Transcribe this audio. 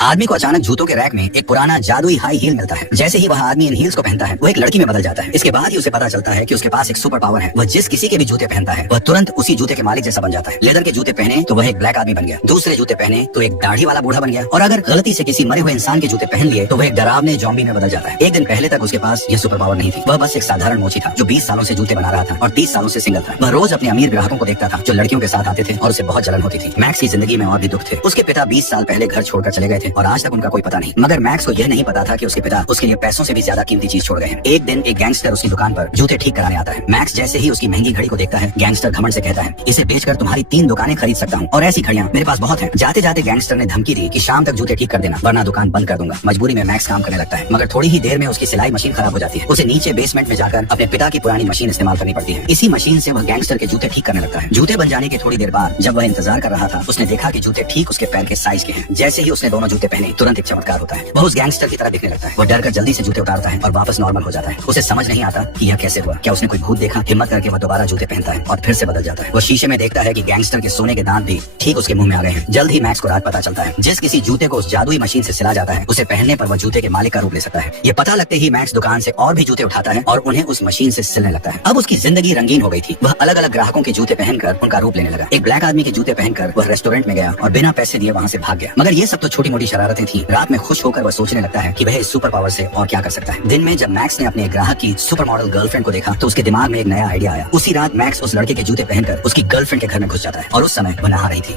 आदमी को अचानक जूतों के रैक में एक पुराना जादुई हाई हील मिलता है। जैसे ही वह आदमी इन हील्स को पहनता है वो एक लड़की में बदल जाता है। इसके बाद ही उसे पता चलता है कि उसके पास एक सुपर पावर है। वह जिस किसी के भी जूते पहनता है वह तुरंत उसी जूते के मालिक जैसा बन जाता है। लेदर के जूते पहने तो वह एक ब्लैक आदमी बन गया, दूसरे जूते पहने तो एक दाढ़ी वाला बूढ़ा बन गया, और अगर गलती से किसी मरे हुए इंसान के जूते पहन लिए तो वह एक डरावने जॉम्बी में बदल जाता है। एक दिन पहले तक उसके पास यह सुपर पावर नहीं थी। वह बस एक साधारण मोची था जो 20 सालों से जूते बना रहा था और 30 सालों से सिंगल था। वह रोज अपने अमीर ग्राहकों को देखता था जो लड़कियों के साथ आते थे और उसे बहुत जलन होती थी। मैक्स की जिंदगी में और भी दुख थे। उसके पिता 20 साल पहले घर छोड़कर चले गए थे और आज तक उनका कोई पता नहीं। मगर मैक्स को यह नहीं पता था कि उसके पिता उसके लिए पैसों से भी ज्यादा कीमती चीज छोड़ गए हैं। एक दिन एक गैंगस्टर उसकी दुकान पर जूते ठीक कराने आता है। मैक्स जैसे ही उसकी महंगी घड़ी को देखता है, गैंगस्टर घमंड से कहता है, इसे बेचकर तुम्हारी 3 दुकानें खरीद सकता हूँ और ऐसी घड़ियां मेरे पास बहुत हैं। जाते जाते गैंगस्टर ने धमकी दी कि शाम तक जूते ठीक कर देना वरना दुकान बंद कर दूंगा। मजबूरी में मैक्स काम करने लगता है, मगर थोड़ी ही देर में उसकी सिलाई मशीन खराब हो जाती है। उसे नीचे बेसमेंट में जाकर अपने पिता की पुरानी मशीन इस्तेमाल करनी पड़ती है। इसी मशीन से वह गैंगस्टर के जूते ठीक करने लगता है। जूते बन जाने की थोड़ी देर बाद जब वह इंतजार कर रहा था उसने देखा कि जूते ठीक उसके पैर के साइज के हैं। जैसे ही उसने दोनों जूते पहने तुरंत एक चमत्कार होता है। वह उस गैंगस्टर की तरह दिखने लगता है। वह डर कर जल्दी से जूते उतारता है और वापस नॉर्मल हो जाता है। उसे समझ नहीं आता कि यह कैसे हुआ। क्या उसने कोई भूत देखा? हिम्मत करके वह दोबारा जूते पहनता है और फिर से बदल जाता है। वह शीशे में देखता है कि गैंगस्टर के सोने के दांत भी ठीक उसके मुंह में आ गए हैं। जल्द ही मैक्स को रात पता चलता है। जिस किसी जूते को उस जादुई मशीन से सिला जाता है उसे पहनने पर वह जूते के मालिक का रूप ले सकता है। ये पता लगते ही मैक्स दुकान से और भी जूते उठाता है और उन्हें उस मशीन से सिलने लगता है। अब उसकी जिंदगी रंगीन हो गई थी। वह अलग अलग ग्राहकों के जूते पहनकर उनका रूप लेने लगा। एक ब्लैक आदमी के जूते पहनकर वह रेस्टोरेंट में गया और बिना पैसे दिए वहाँ से भाग गया। मगर ये सब तो छोटी मोटी शरारतें थी। रात में खुश होकर वह सोचने लगता है कि वह इस सुपर पावर से और क्या कर सकता है। दिन में जब मैक्स ने अपने ग्राहक की सुपर मॉडल गर्लफ्रेंड को देखा तो उसके दिमाग में एक नया आइडिया आया। उसी रात मैक्स उस लड़के के जूते पहनकर उसकी गर्लफ्रेंड के घर में घुस जाता है और उस समय वह नहा रही थी।